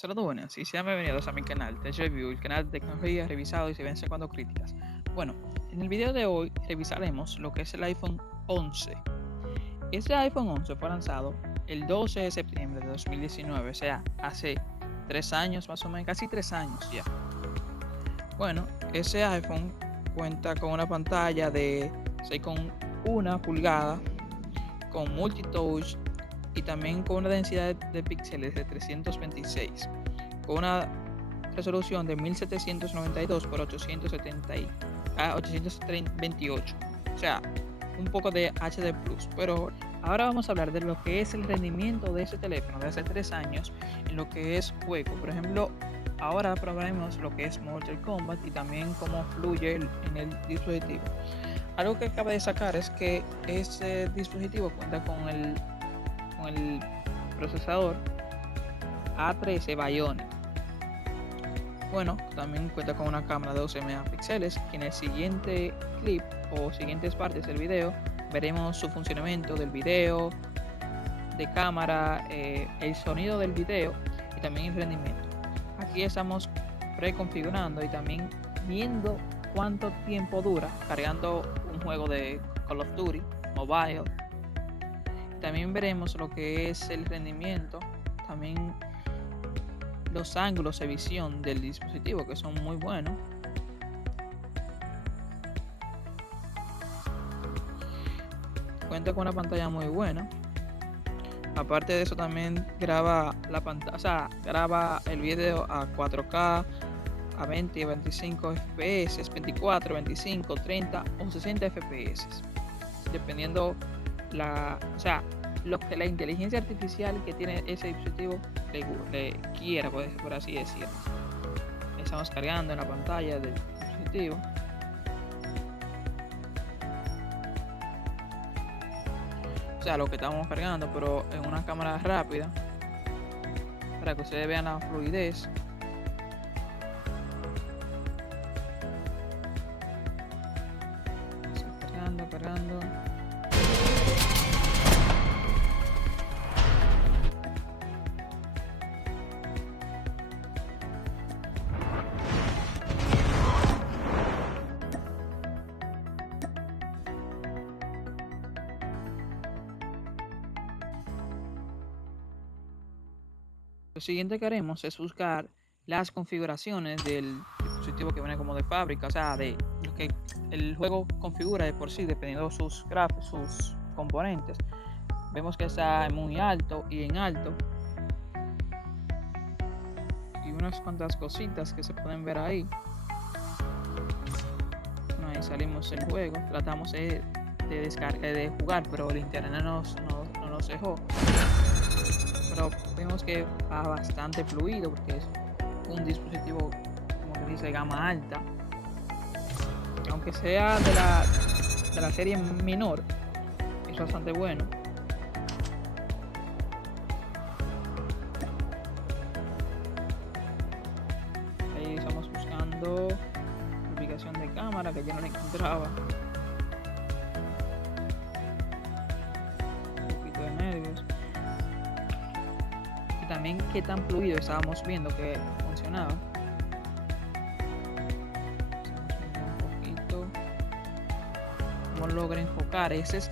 Saludos buenas y sean bienvenidos a mi canal Tech Review, el canal de tecnología revisado y se ven cuando críticas. Bueno, en el video de hoy revisaremos lo que es el iPhone 11. Este iPhone 11 fue lanzado el 12 de septiembre de 2019, o sea, hace 3 años más o menos, casi 3 años ya. Bueno, ese iPhone cuenta con una pantalla de 6,1 pulgadas, con multitouch y también con una densidad de píxeles de 326, con una resolución de 1792 por 828, o sea, un poco de HD+. Pero ahora vamos a hablar de lo que es el rendimiento de ese teléfono de hace 3 años en lo que es juego. Por ejemplo, ahora probaremos lo que es Mortal Kombat y también cómo fluye en el dispositivo. Algo que cabe destacar es que este dispositivo cuenta con el procesador A13 Bionic. Bueno, también cuenta con una cámara de 12 megapíxeles, que en el siguiente clip o siguientes partes del video veremos su funcionamiento del video, de cámara, el sonido del video y también el rendimiento. Aquí estamos preconfigurando y también viendo cuánto tiempo dura cargando un juego de Call of Duty Mobile. También veremos lo que es el rendimiento, también los ángulos de visión del dispositivo, que son muy buenos. Cuenta con una pantalla muy buena. Aparte de eso, también graba la pantalla, o sea, graba el video a 4K, a 20, 25 FPS, 24, 25, 30 o 60 FPS, dependiendo o sea, lo que la inteligencia artificial que tiene ese dispositivo le quiera, por así decirlo. Estamos cargando en la pantalla del dispositivo. O sea, lo que estamos cargando, pero en una cámara rápida, para que ustedes vean la fluidez. Cargando. Lo siguiente que haremos es buscar las configuraciones del dispositivo que viene como de fábrica, o sea, de lo que el juego configura de por sí, dependiendo de sus gráficos, sus componentes. Vemos que está muy alto y en alto, y unas cuantas cositas que se pueden ver ahí. Bueno, ahí salimos del juego, tratamos de jugar, pero el internet no nos dejó. Pero vemos que va bastante fluido porque es un dispositivo, como que dice, gama alta. Aunque sea de la serie menor, es bastante bueno. Ahí estamos buscando la aplicación de cámara que yo no la encontraba. Un poquito de nervios. Y también qué tan fluido estábamos viendo que funcionaba. Logra enfocar, ese es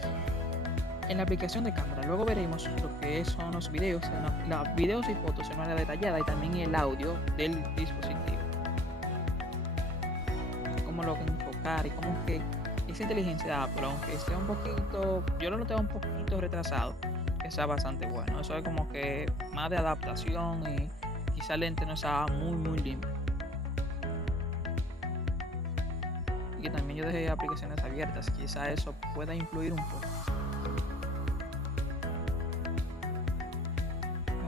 en la aplicación de cámara. Luego veremos lo que son los videos, los videos y fotos de manera detallada y también el audio del dispositivo, cómo logra enfocar y cómo que esa inteligencia de Apple, aunque esté un poquito, yo lo noté un poquito retrasado, está bastante bueno. Eso es como que más de adaptación y quizá el lente no está muy limpio. Y que también yo dejé aplicaciones abiertas, quizá eso pueda influir un poco.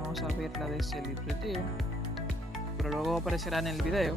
Vamos a ver la de ese dispositivo, pero luego aparecerá en el video.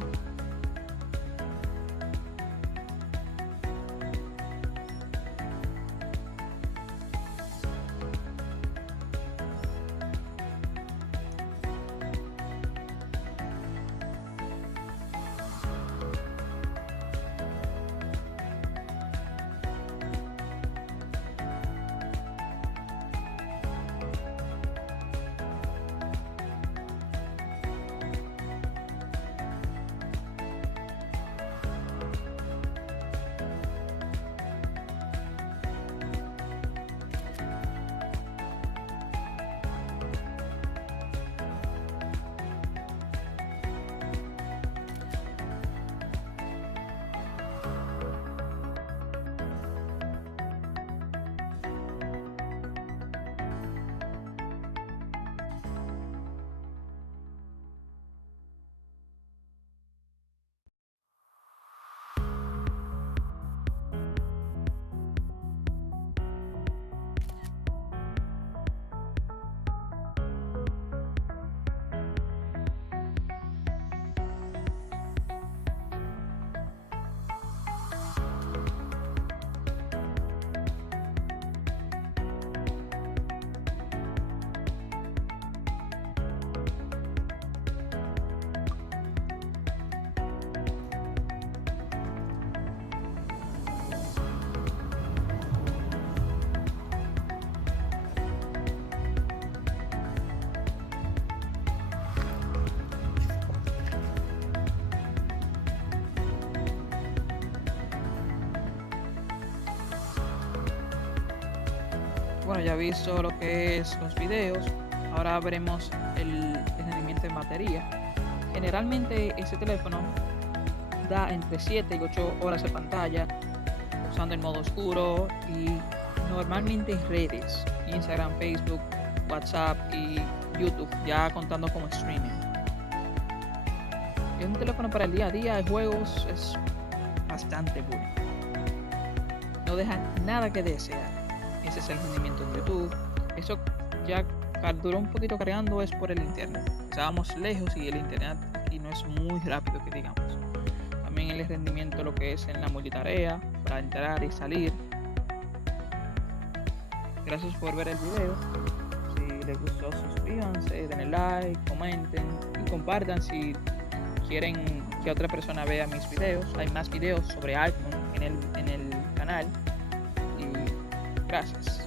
bueno, ya visto lo que es los videos, ahora veremos el rendimiento en batería. Generalmente ese teléfono da entre 7 y 8 horas de pantalla usando el modo oscuro y normalmente en redes, Instagram, Facebook, WhatsApp y YouTube, ya contando como streaming. Es un teléfono para el día a día de juegos, es bastante bueno. No deja nada que desear. Ese es el rendimiento en YouTube. Eso ya duró un poquito cargando es por el internet. Estábamos lejos y el internet aquí no es muy rápido que digamos. También el rendimiento lo que es en la multitarea, para entrar y salir. Gracias por ver el video. Si les gustó, suscríbanse, denle like, comenten y compartan si quieren que otra persona vea mis videos. Hay más videos sobre iPhone en el canal. Y gracias.